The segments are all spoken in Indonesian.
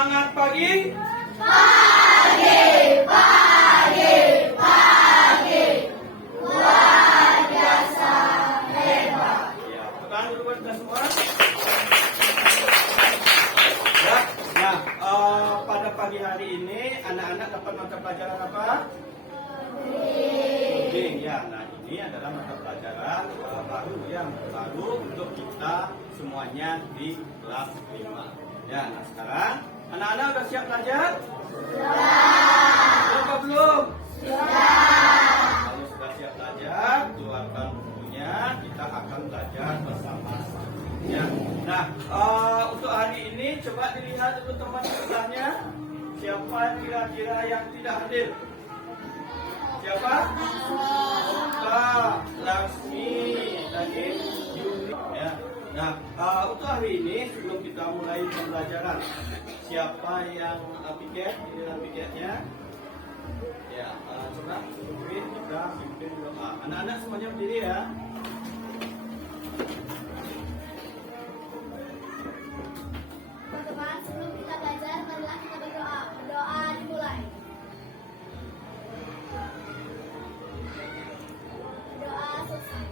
Semangat pagi. Pagi, pagi, pagi. Luar biasa hebat. Ya, tekan dulu buat kita semua. Ya, nah, pada pagi hari ini anak-anak dapat mata pelajaran apa? Coding. Ya, nah ini adalah mata pelajaran baru untuk kita semuanya di kelas 5. Ya, nah sekarang anak-anak udah siap belajar? Sudah. Apa belum? Sudah. Kalau sudah siap belajar, keluarkan bukunya, kita akan belajar bersama-sama. Ya. Nah, untuk hari ini coba dilihat dulu teman sebelahnya. Siapa kira-kira yang tidak hadir? Siapa? Laksmi, tadi Yuni. Ya. Nah, untuk hari ini sebelum kita mulai pembelajaran, siapa yang piket di dalam piketnya? Ya, coba pimpin doa. Anak-anak semuanya berdiri ya. Teman-teman, sebelum kita belajar, marilah kita berdoa. Berdoa dimulai. Doa selesai.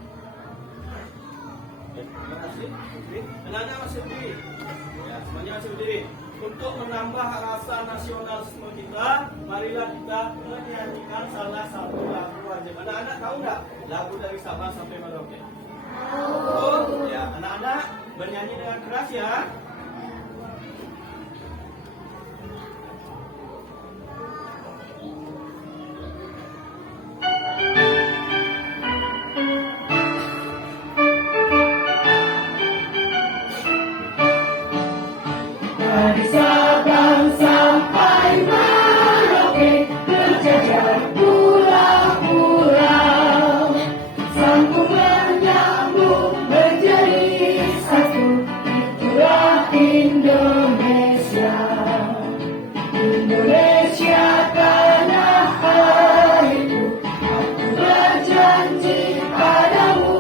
Terima kasih. Anak-anak masih berdiri. Ya, semuanya masih berdiri. Untuk menambah rasa nasionalisme kita, marilah kita menyanyikan salah satu lagu wajib. Anak-anak tahu nggak lagu dari Sabang sampai Merauke? Tahu. Ya, anak-anak bernyanyi dengan keras ya. Dari Sabang sampai Merauke berjajar pulau-pulau, sambung menyambung menjadi satu, itulah Indonesia. Indonesia tanah airku, aku berjanji padamu,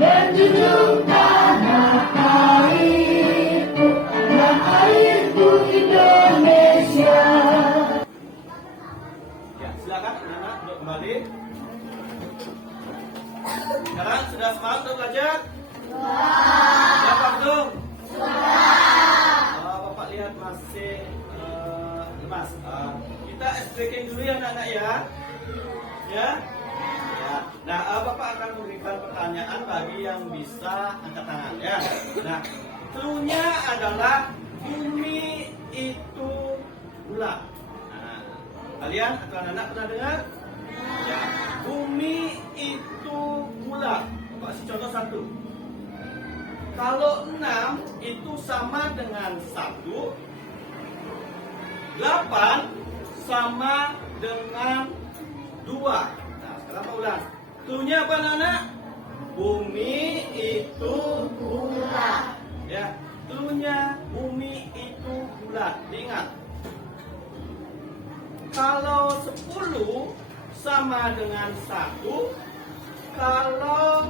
menjunjung tanah airku, tanah airku Indonesia. Ya, silakan anak-anak duduk kembali. Sekarang sudah semangat untuk belajar? Sudah apa belum? Bapak lihat masih lemas. Kita breaking dulu ya anak-anak ya. Ya. Ya. Nah, Bapak akan memberikan pertanyaan bagi yang bisa angkat tangan ya. Nah, clue-nya adalah bumi itu bulat. Nah, kalian atau anak-anak pernah dengar? Ya, bumi itu bulat. Kasih contoh satu. Kalau 6 itu sama dengan 1, 8 sama dengan 2. Nah, sekarang Pak ulang. Clue-nya apa anak-anak? Bumi itu bulat. Ya, clue-nya bumi itu bulat. Diingat. Kalau 10 sama dengan 1, kalau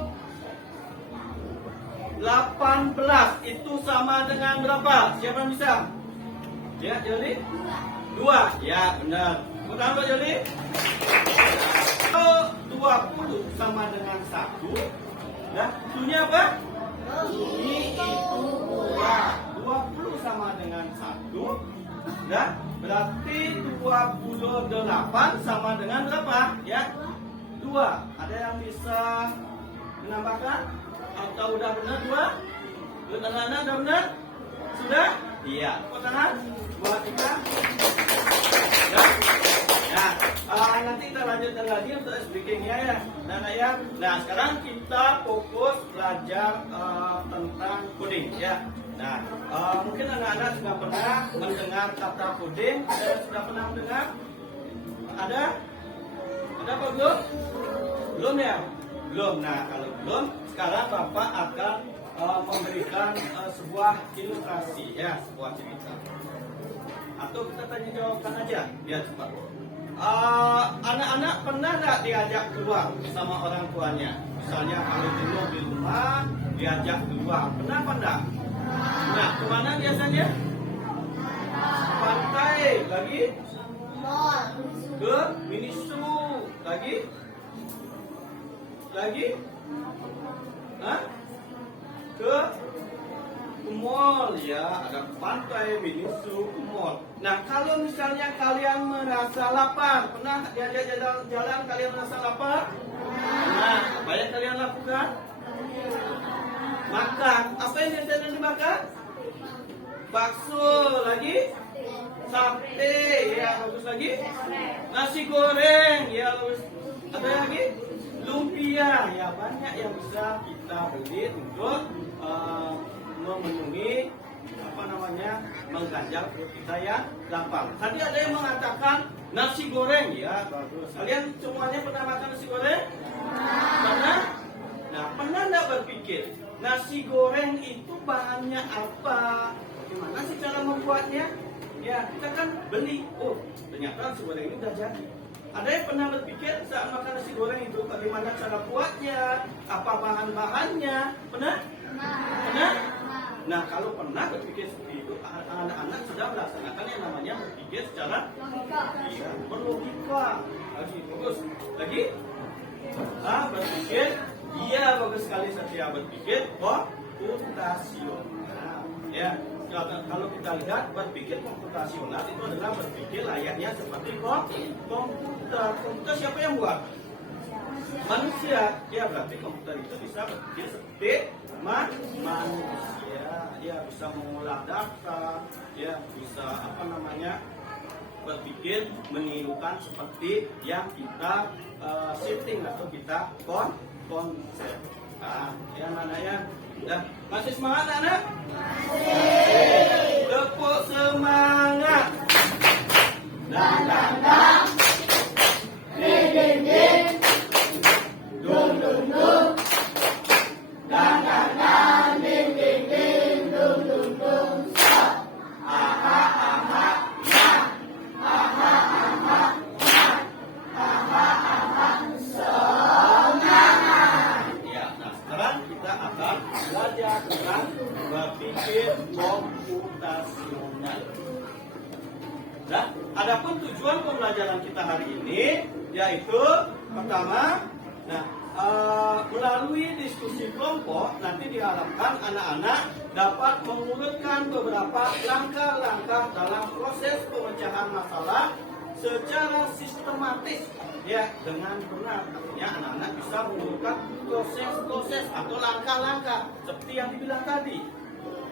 18 itu sama dengan berapa? Siapa yang bisa? Ya, Joli? 2. Ya, benar. Benar Pak Joli? Kalau 20 sama dengan 1, ya, itunya apa? Bumi itu bulat. 20 sama dengan 1, ya, berarti 28 sama dengan berapa? Ya, 2. Ada yang bisa menambahkan? Atau udah benar 2? Anak-anak udah benar? Sudah? Iya. Tepuk tangan buat kita. Ya. Nah, nanti kita lanjutkan lagi untuk speakingnya ya. Nah, sekarang kita fokus belajar tentang coding ya. Nah, mungkin anak-anak sudah pernah mendengar kata coding. Sudah pernah mendengar? Ada? Ada apa belum? Belum ya? Belum. Nah, kalau belum, sekarang Bapak akan memberikan sebuah ilustrasi ya, sebuah cerita. Atau kita tanya jawabkan aja, biar cepat. Anak-anak pernah nggak diajak keluar sama orang tuanya? Misalnya kalau dulu di rumah diajak keluar, pernah apa enggak? Nah, kemana biasanya? Pantai. Lagi. Mall. Ke minisu. Lagi. Lagi. Hah? Ke mall ya, ada pantai, minisu, mall. Nah, kalau misalnya kalian merasa lapar, pernah diajak jalan-jalan kalian merasa lapar? Nah, apa yang kalian lakukan? Makan. Apa yang biasanya dimakan? Bakso, lagi? Sate, ya bagus lagi. Nasi goreng, ya bagus. Ada lagi? Lumpia, ya banyak yang bisa kita beli untuk memenuhi mengganjal perut kita yang lapar. Tadi ada yang mengatakan nasi goreng, ya bagus. Kalian semuanya pernah makan nasi goreng? Pernah? Nah, pernah nggak berpikir nasi goreng itu bahannya apa? Gimana sih cara membuatnya? Ya, kita kan beli. Oh, ternyata nasi goreng ini udah jadi. Ada yang pernah berpikir saat makan nasi goreng itu bagaimana cara buatnya? Apa bahan-bahannya? Pernah? Pernah? Nah, kalau pernah berpikir seperti itu, anak-anak sudah melaksanakan yang namanya berpikir secara berlogika. Lagi bagus. Lagi? Berpikir. Iya, bagus sekali Satria berpikir komputasional. Ya, kalau kita lihat berpikir komputasional itu adalah berpikir layaknya seperti komputer. Komputer siapa yang buat? Manusia. Ya, berarti komputer itu bisa berpikir seperti manusia. Ya, bisa mengolah data. Ya, bisa berpikir menirukan seperti yang kita setting atau kita konsep. Yang mana ya? Masih semangat anak? Masih. Tepuk semangat. Dang dang dang, ding ding ding, dung dung dung, dang dang dang, ding ding ding, dung dung dung, stop. Aha aha ya, aha aha ya, aha aha semangat. Ya, nah sekarang kita akan belajar tentang berpikir komputasional. Nah, adapun tujuan pembelajaran kita hari ini yaitu pertama, melalui diskusi kelompok nanti diharapkan anak-anak dapat mengurutkan beberapa langkah-langkah dalam proses pemecahan masalah secara sistematis, ya, dengan benar. Artinya anak-anak bisa mengurutkan proses-proses atau langkah-langkah seperti yang dibilang tadi.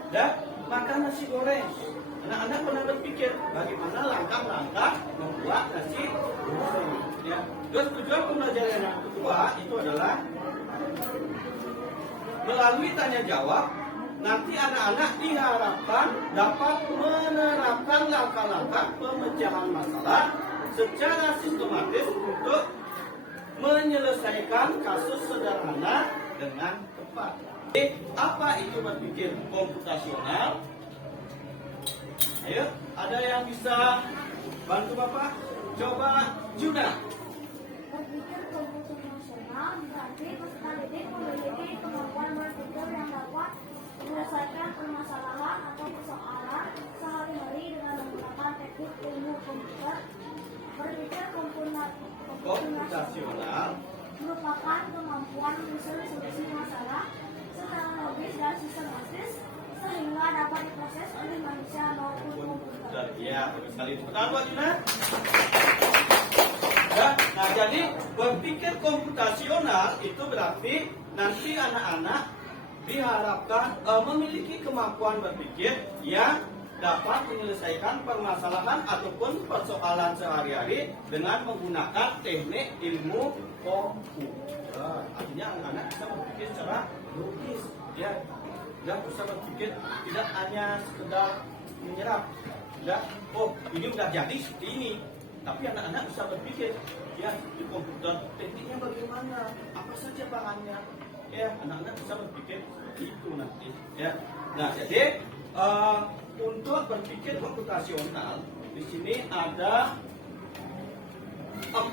Dan makan nasi goreng. Anak-anak pernah berpikir bagaimana langkah-langkah membuat nasi goreng. Ya. Terus tujuan pembelajaran yang kedua itu adalah melalui tanya jawab. Nanti anak-anak diharapkan dapat menerapkan langkah-langkah pemecahan masalah secara sistematis untuk menyelesaikan kasus sederhana dengan tepat. Apa itu berpikir komputasional? Ayo, ada yang bisa bantu Bapak? Coba Juna. Berpikir komputasional berarti peserta didik memiliki kemampuan berpikir yang dapat menyelesaikan permasalahan atau persoalan sehari-hari dengan menggunakan teknik ilmu komputer. Berpikir komputasional merupakan kemampuan menyusun solusi masalah secara logis dan sistematis sehingga dapat diproses oleh manusia maupun komputer. Ya, bagus sekali. Tepuk tangan buat Juna. Ya, nah, jadi berpikir komputasional itu berarti nanti anak-anak diharapkan memiliki kemampuan berpikir yang dapat menyelesaikan permasalahan ataupun persoalan sehari-hari dengan menggunakan teknik ilmu komputer. Artinya anak-anak bisa berpikir secara logis, ya, dan bisa berpikir tidak hanya sekedar menyerap. Ya, oh ini udah jadi seperti ini. Tapi anak-anak bisa berpikir, ya, di komputer tekniknya bagaimana, apa saja bahannya. Ya, anak-anak bisa berpikir seperti itu nanti. Ya, nah jadi untuk berpikir komputasional di sini ada 4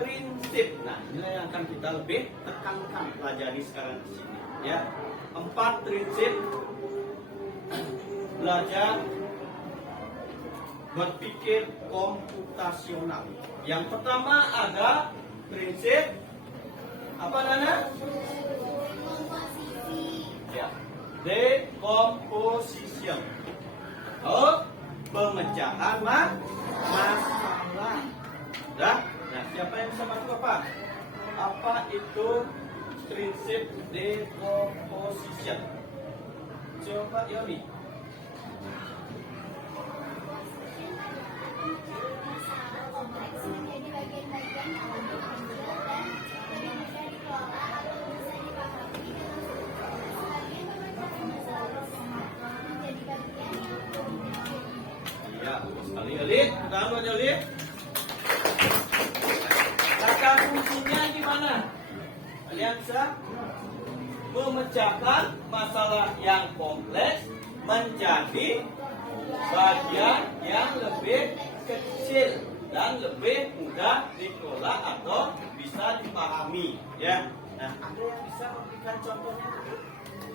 prinsip. Nah, ini yang akan kita lebih tekankan pelajari sekarang di sini. Ya, 4 prinsip belajar berpikir komputasional. Yang pertama ada prinsip apa Nana? Ya, decomposition. Oh, pemecahan masalah. Dah? Nah, siapa yang bisa bantu apa? Apa itu prinsip decomposition? Coba Yoni. Masalah kompleks menjadi bagian-bagian yang lebih kecil dan lebih mudah dikelola atau bisa dipahami dalam sebagian pemecahan masalah menjadi bagian yang lebih kecil. Ya, bagus sekali Yoli. Tangan buat Yoli. Kata kuncinya gimana? Kalian bisa memecahkan masalah yang kompleks menjadi bagian yang lebih kecil dan lebih mudah dikelola atau bisa dipahami, ya. Nah, ada yang bisa memberikan contohnya?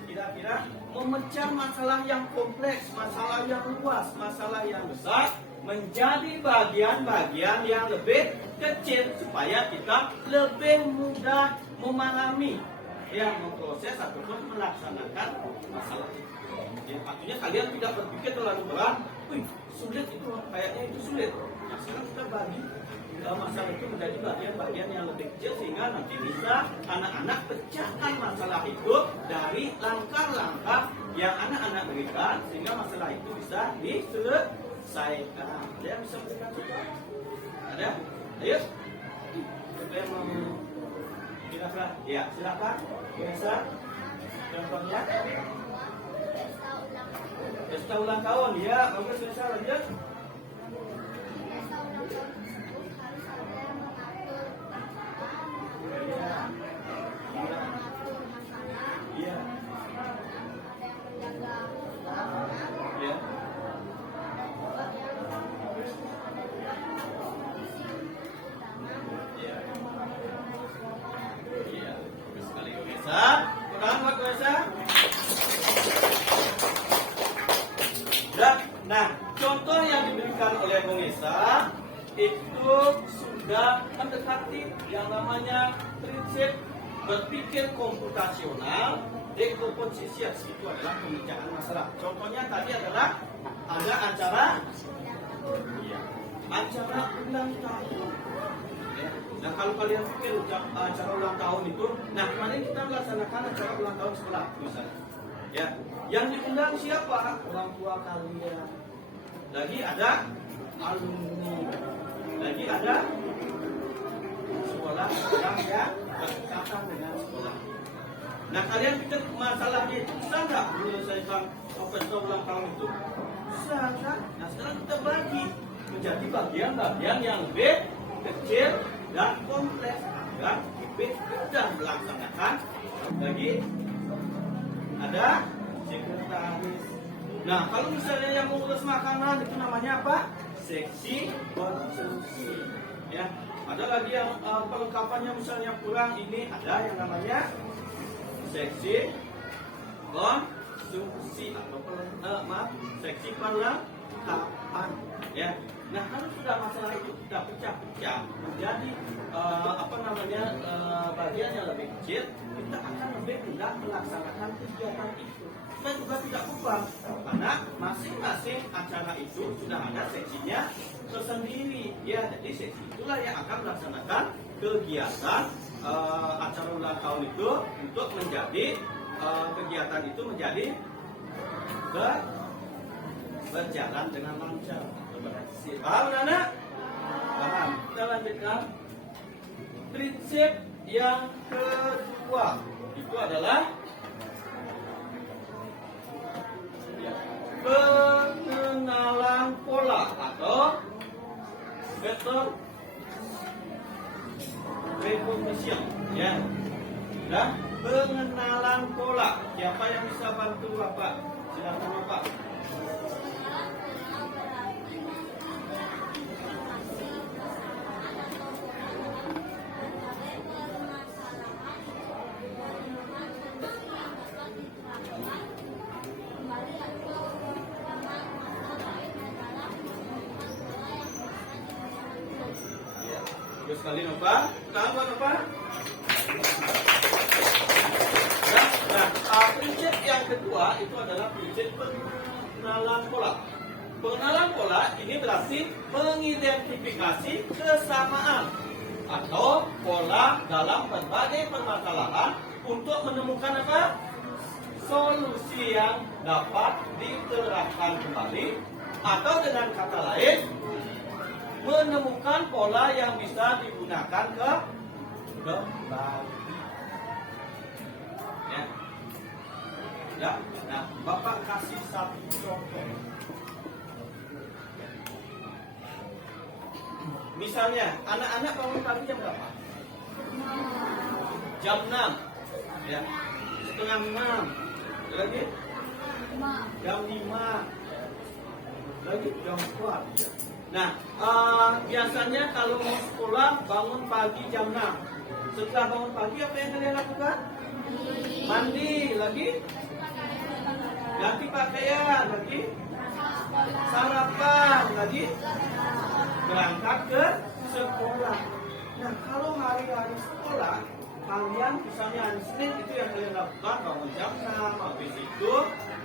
Kira-kira memecah masalah yang kompleks, masalah yang luas, masalah yang besar menjadi bagian-bagian yang lebih kecil supaya kita lebih mudah memahami, ya, memproses ataupun melaksanakan masalah itu. Ya, artinya kalian tidak berpikir terlalu berat, wih sulit itu, kayaknya itu sulit. Nah, sekarang kita bagi masalah itu menjadi bagian-bagian yang lebih kecil sehingga nanti bisa anak-anak pecahkan masalah itu dari langkah-langkah yang anak-anak berikan sehingga masalah itu bisa diselesaikan. Ada yang bisa berikan contoh? Ada? Ayo. Siapa yang mau kira-kira? Ya, silakan. Biasa. Contohnya. Pesta ulang tahun, ya. Bagus, bisa lanjut. Pesta ulang tahun tersebut harus ada yang mengatur masalah, mengatur masalah, Iya. ada yang menjaga keamanan, Ya. ada juga yang kondisi utama, Iya. yang mengenai semuanya. Iya. Bagus sekali, Gesa. Kurang buat Gesa. Nah, contoh yang diberikan oleh Bung Esa itu sudah mendekati yang namanya prinsip berpikir komputasional, decomposition. Itu adalah pemecahan masalah. Contohnya tadi adalah ada acara, iya, acara ulang tahun. Ya. Nah, kalau kalian pikir acara ulang tahun itu, nah kemarin kita melaksanakan acara ulang tahun sekolah misalnya. Ya, yang diundang siapa? Orang tua kalian. Lagi ada alumni. Lagi ada sekolah orang yang berdekatan dengan sekolah. Nah, kalian pikir masalahnya itu bisa nggak menyelesaikan pesta ulang tahun itu? Bisa kan? Nah, sekarang kita bagi menjadi bagian-bagian yang lebih kecil dan kompleks dan lebih mudah melaksanakan. Lagi ada sekretaris. Nah, kalau misalnya yang mengurus makanan itu namanya apa? Seksi konsumsi. Ya, ada lagi yang perlengkapannya misalnya kurang, ini ada yang namanya seksi konsumsi atau seksi perlengkapan. Ya. Nah, kalau sudah masalah itu kita pecah-pecah menjadi bagian yang lebih kecil, kita akan lebih mudah melaksanakan kegiatan itu. Kita juga tidak beban karena masing-masing acara itu sudah ada seksinya tersendiri. Ya, jadi seksi itulah yang akan melaksanakan kegiatan acara ulang tahun itu untuk menjadi kegiatan itu menjadi berjalan dengan lancar. Paham, anak? Paham. Kita lanjutkan. Prinsip yang kedua itu adalah pengenalan pola atau pattern recognition. Ya. Dan pengenalan pola. Siapa yang bisa bantu Bapak? Silakan Bapak. sekali Nova. Nah, buat Nova. Nah, prinsip yang kedua itu adalah prinsip pengenalan pola. Pengenalan pola ini berarti mengidentifikasi kesamaan atau pola dalam berbagai permasalahan untuk menemukan apa? Solusi yang dapat diterapkan kembali, atau dengan kata lain menemukan pola yang bisa digunakan kembali. Ya. Nah, Bapak kasih satu contoh. Misalnya, anak-anak bangun pagi jam berapa? Jam 6. Ya. Setengah 6. Lagi? Jam 5. Lagi jam 4. Nah, biasanya kalau mau sekolah bangun pagi jam 6. Setelah bangun pagi apa yang kalian lakukan? Mandi, lagi? Ganti pakaian, lagi? Sarapan, lagi? Berangkat ke sekolah. Nah, kalau hari-hari sekolah, kalian misalnya hari Senin itu yang kalian lakukan bangun jam 6, habis itu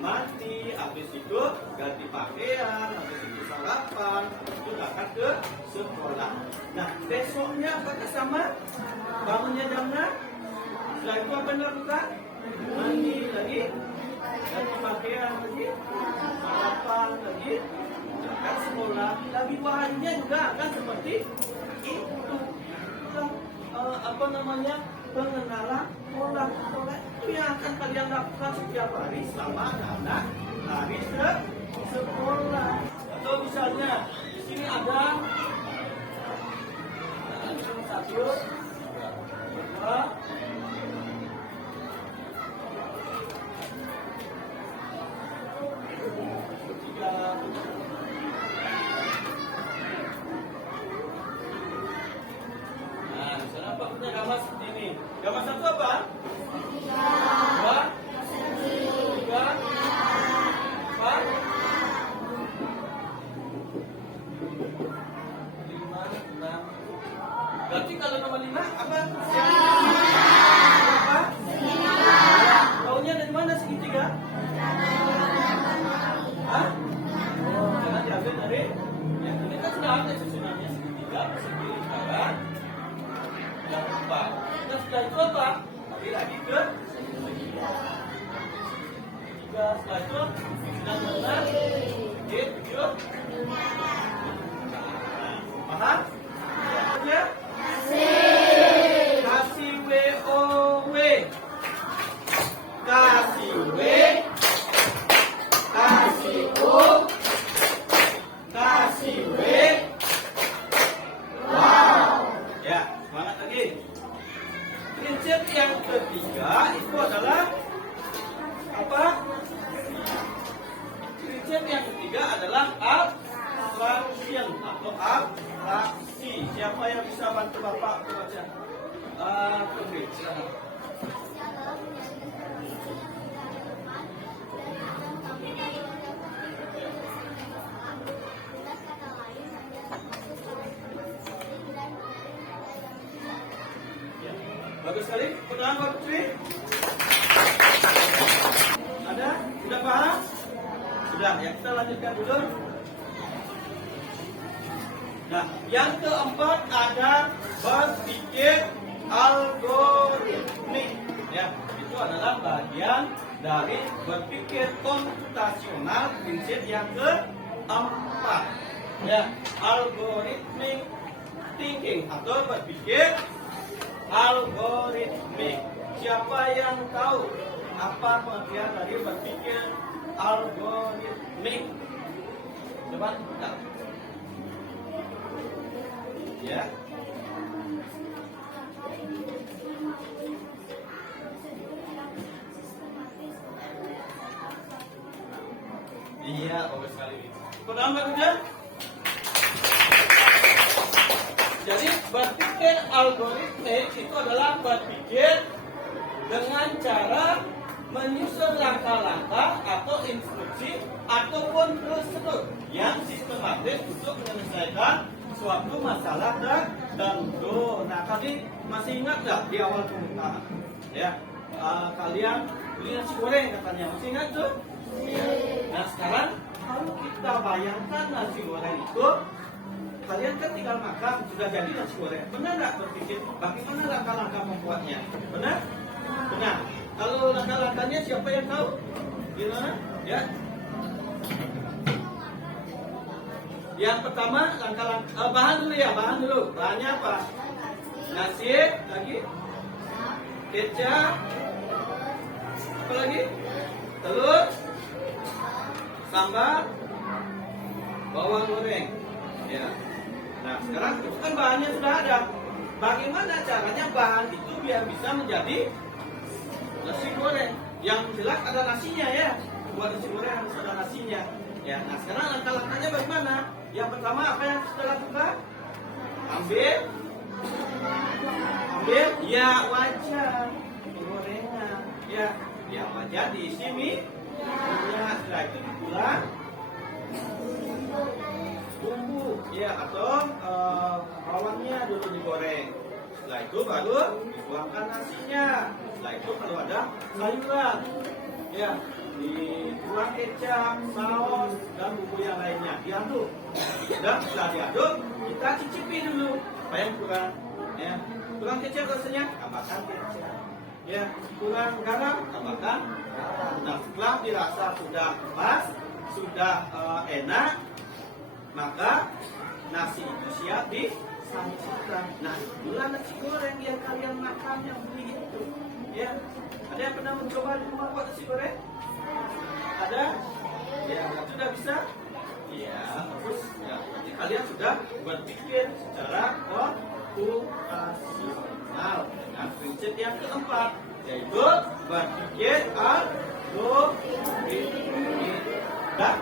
mandi, habis itu ganti pakaian, habis itu sarapan, itu berangkat ke sekolah. Nah, besoknya apakah sama? Bangunnya jam 6? Setelah itu apa yang dilakukan? Mandi lagi, ganti pakaian lagi, sarapan lagi, berangkat sekolah. Lagi 2 harinya juga akan seperti itu. Pengenalan pola itu yang akan kalian lakukan setiap hari selama anak-anak hari sekolah. Atau misalnya di sini ada satu, dua, tiga. Nah, di sana Pak punya gambar seperti ini. Gambar satu apa? Dua, tiga, empat, 5, 6. Berarti kalau nomor 5 apa? Apa? Tahunya dari mana segitiga? Hah? Oh, jangan diambil dari yang ini kan sudah ada susunannya segitiga, persegi lingkaran, dan 4. Nah, setelah itu apa? Lagi ke segitiga. Setelah itu 6, 7. Paham? Ya? Kasih WOW. Kasih W. Kasih O. Kasih W. Wow. Ya, semangat lagi. Prinsip yang ketiga itu adalah apa? Prinsip yang ketiga adalah abstraction atau abstraksi. Siapa yang bisa bantu Bapak baca? Putri, silakan. Ya, bagus sekali. Penelan Pak Putri? Ada? Sudah paham? Sudah, ya kita lanjutkan dulu. Nah, yang keempat ada berpikir algoritmik. Ya, itu adalah bagian dari berpikir komputasional, prinsip yang keempat. Ya, algoritmik thinking atau berpikir algoritmik. Siapa yang tahu apa pengertian dari berpikir algoritmik? Coba kita. Ya. Iya, bagus sekali. Pernah kerja? Jadi berpikir algoritmik itu adalah berpikir dengan cara menyusun langkah-langkah atau instruksi ataupun prosedur yang sistematis untuk menyelesaikan suatu masalah tertentu. Nah, tadi masih ingat nggak di awal pembukaan? Ya, kalian beli nasi goreng katanya, masih ingat tuh? Ya. Nah, sekarang kalau kita bayangkan nasi goreng itu, kalian kan tinggal makan, sudah jadi nasi goreng. Benar nggak berpikir bagaimana langkah-langkah membuatnya? Benar? Benar. Kalau langkah-langkahnya siapa yang tahu? Gimana? Ya. Yang pertama langkah-langkah bahan dulu ya, bahan dulu. Bahannya apa? Nasi, lagi kecap, apa lagi? Telur, sambal, bawang goreng. Ya. Nah, sekarang itu kan bahannya sudah ada. Bagaimana caranya bahan itu biar bisa menjadi nasi goreng? Yang jelas ada nasinya ya. Buat nasi goreng harus ada nasinya. Ya. Nah, sekarang langkah-langkahnya bagaimana? Yang pertama apa yang kita lakukan? Ambil, ya wajan gorengan. Ya wajan diisi minyak. Setelah itu dikulang bumbu, ya atau bawangnya dulu digoreng. Setelah itu baru dituangkan nasinya. Setelah itu kalau ada sayuran, ya dituang kecap, saus dan bumbu yang lainnya. Diaduk. Dan setelah diaduk, kita cicipi dulu. Apa yang kurang? Ya, kurang kecap rasanya, tambahkan kecap. Ya, kurang garam, tambahkan garam. Nah, setelah dirasa sudah pas, sudah enak, maka nasi itu siap disajikan. Nah, itulah nasi goreng yang kalian makan yang beli itu. Ya, ada yang pernah mencoba di rumah buat nasi goreng? Ada? Ya, sudah bisa? Ya, terus ya, jadi kalian sudah berpikir secara komputasional dengan prinsip yang keempat, yaitu berpikir algoritmik. Dah?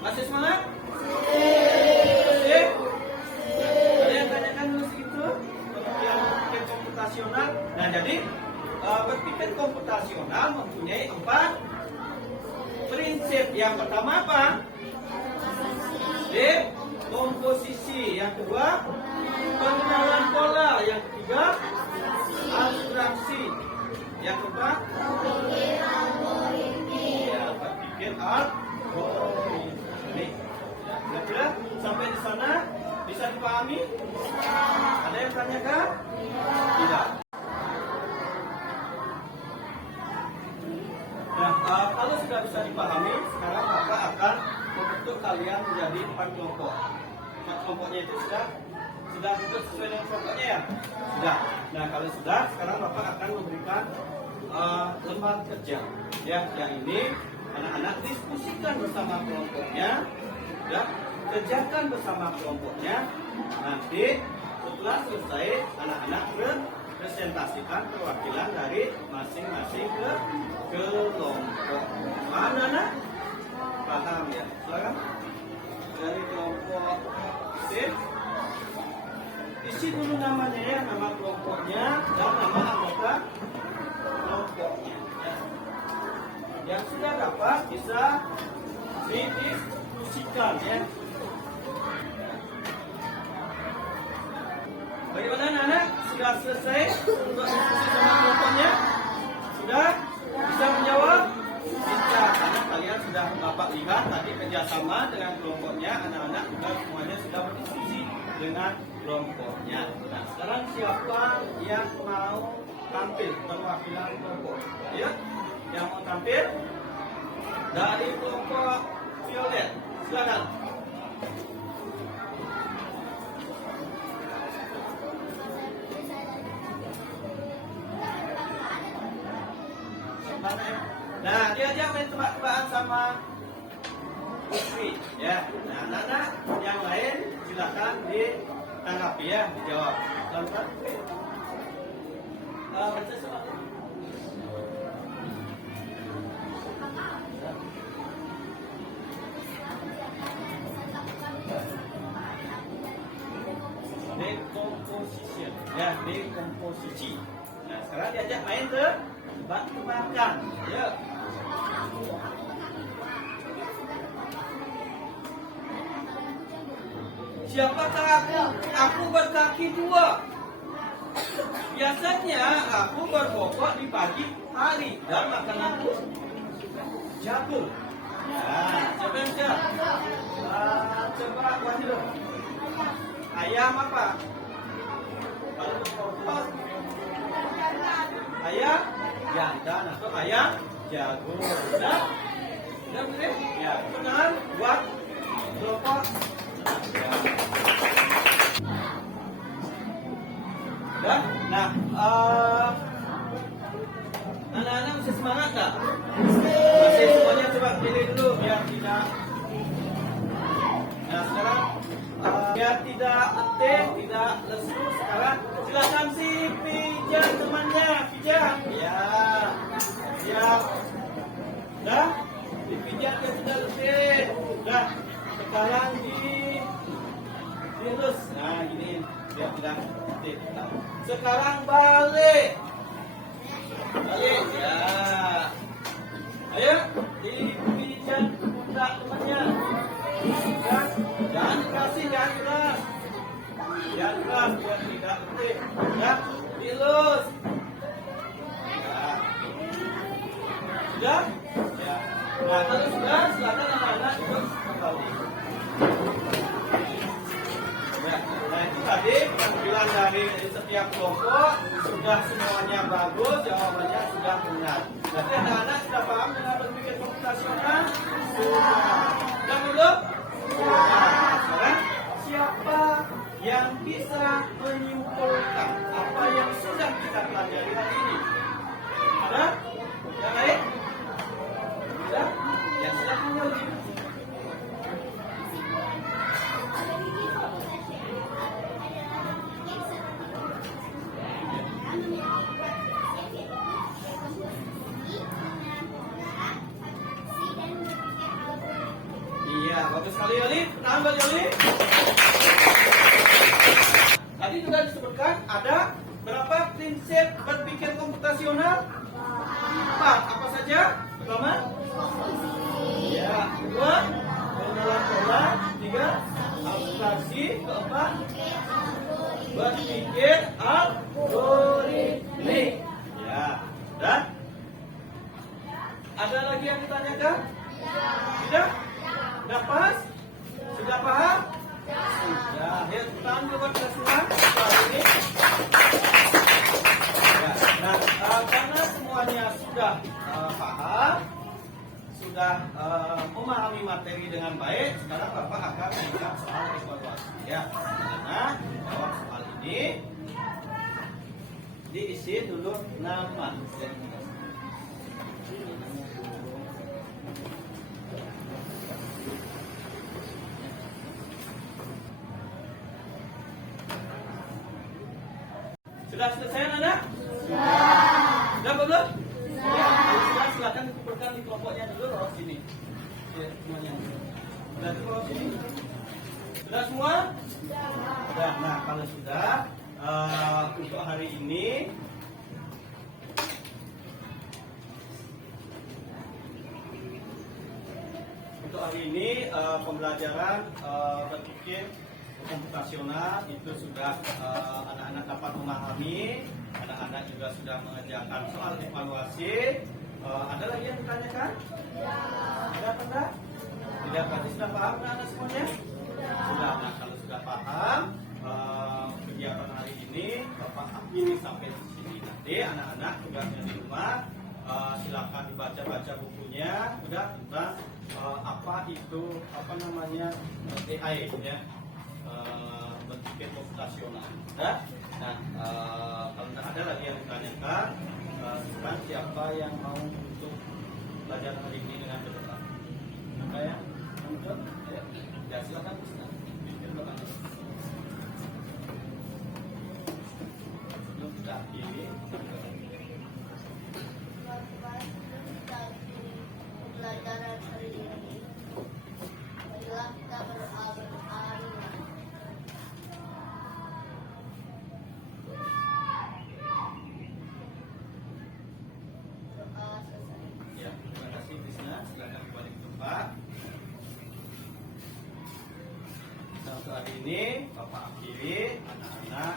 Masih semangat? Masih? Ada yang tanyakan dulu segitu? Berpikir komputasional. Nah, jadi berpikir komputasional mempunyai 4 prinsip. Yang pertama apa? Komposisi. Yang kedua, pengenalan pola. Yang ketiga, abstraksi. Yang keempat, ya, berpikir algoritmik. Kira-kira sampai di sana bisa dipahami? Ada yang tanyakan? Tidak. Nah, kalau sudah bisa dipahami, sekarang Bapak akan membentuk kalian menjadi 4 kelompok. 4 kelompoknya itu sudah bentuk sesuai dengan kelompoknya ya? Sudah. Nah, kalau sudah, sekarang Bapak akan memberikan lembar kerja. Ya, yang ini anak-anak diskusikan bersama kelompoknya, ya, kerjakan bersama kelompoknya. Nanti setelah selesai, anak-anak presentasikan perwakilan dari masing-masing kelompok. Mana anak? Paham ya? Silakan. Dari kelompok C, isi dulu namanya ya, nama kelompoknya dan nama anggota kelompoknya. Ya. Yang sudah dapat bisa didiskusikan ya. Bagaimana anak-anak? Sudah selesai untuk diskusi sama kelompoknya? Sudah? Bisa menjawab? Bisa, karena kalian sudah Bapak lihat tadi kerjasama dengan kelompoknya, anak-anak juga semuanya sudah berdiskusi dengan kelompoknya. Nah, sekarang siapa yang mau tampil perwakilan kelompok? Ya, yang mau tampil dari kelompok violet, silakan. Nah, diajak main tebak-tebakan sama Putri, ya. Nah, anak-anak yang lain silakan ditanggapi ya, dijawab. Lalu, baca soal. Decomposition, ya, dekomposisi. Nah, sekarang diajak main tebak-tebakan, ya. Siapakah aku? Aku berkaki dua. Biasanya aku berbobot di pagi hari dan makananku jagung. Ya, coba yang siap. Coba Wahyu. Ayam apa? Ayam jantan atau ayam jagung. Sudah? Sudah boleh? Ya, kebenaran buat kelompok. Ya. Sudah? Nah, anak-anak masih semangat tak? Masih semuanya coba pilih dulu biar tidak. Nah sekarang biar tidak letih, tidak lesu. Sekarang silakan si pijat temannya, pijat. Ya, siap. Dah, dipijat yang sudah letih. Dah, sekarang dilus. Nah gini biar tidak letih. Sekarang balik. Balik, ya. Ayo, dipijat pundak temannya. Ya, jangan dikasih, jangan keras. Jangan keras, biar tidak letih. Ya, dilus. Ya. Sudah? Ya. Nah, kalau sudah, silakan anak-anak ikut kembali. Ya, nah itu tadi penampilan dari setiap kelompok sudah semuanya bagus, jawabannya sudah benar. Berarti anak-anak sudah paham dengan berpikir komputasional? Sudah. Sudah belum? Sudah. Sekarang siapa yang bisa menyimpulkan apa yang sudah kita pelajari hari ini? Ada? Yang lain? Sudah? Ya silakan lagi. Iya, bagus sekali Yoli. Nambah Yoli. Tadi juga disebutkan ada berapa prinsip berpikir komputasional? 4. Apa saja? Pertama? Ya, kedua, pengenalan pola. 3, abstraksi. Keempat, berpikir algoritmik. Ya, dan ada lagi yang ditanyakan? Tidak? Sudah pas? Sudah paham? Sudah. Ya, tangan buat kelas senang soal ini. Ya, nah, karena semuanya sudah paham, sudah memahami materi dengan baik, sekarang Bapak akan melihat soal evaluasi. Ya, karena jawab soal ini diisi dulu nama. Sudah selesai anak? Sudah belum? Ya, kalau sudah silakan dikumpulkan di kelompoknya dulu loh sini. Ya, semuanya. Sudah di sini? Sudah semua? Sudah. Nah, kalau sudah untuk hari ini pembelajaran berpikir komputasional itu sudah anak-anak dapat memahami, anak-anak juga sudah mengerjakan soal evaluasi. Ada lagi yang ditanyakan? Ada apa enggak? Tidak, berarti sudah paham anak-anak semuanya? Sudah. Nah, kalau sudah paham kegiatan hari ini Bapak akhiri sampai di sini. Nanti anak-anak tugasnya di rumah silakan dibaca-baca bukunya udah tentang apa itu AI ya. Berpikir komputasional. Nah, kalau tidak ada lagi yang ditanyakan, sekarang siapa yang mau untuk belajar hari ini dengan berdebat? Ada yang muncul? Ya, silakan. Sebelum kita akhiri, pelajaran hari ini. Marilah kita beralih-alih. ya, terima kasih Krisna. Silakan. ini Bapak akhiri, anak-anak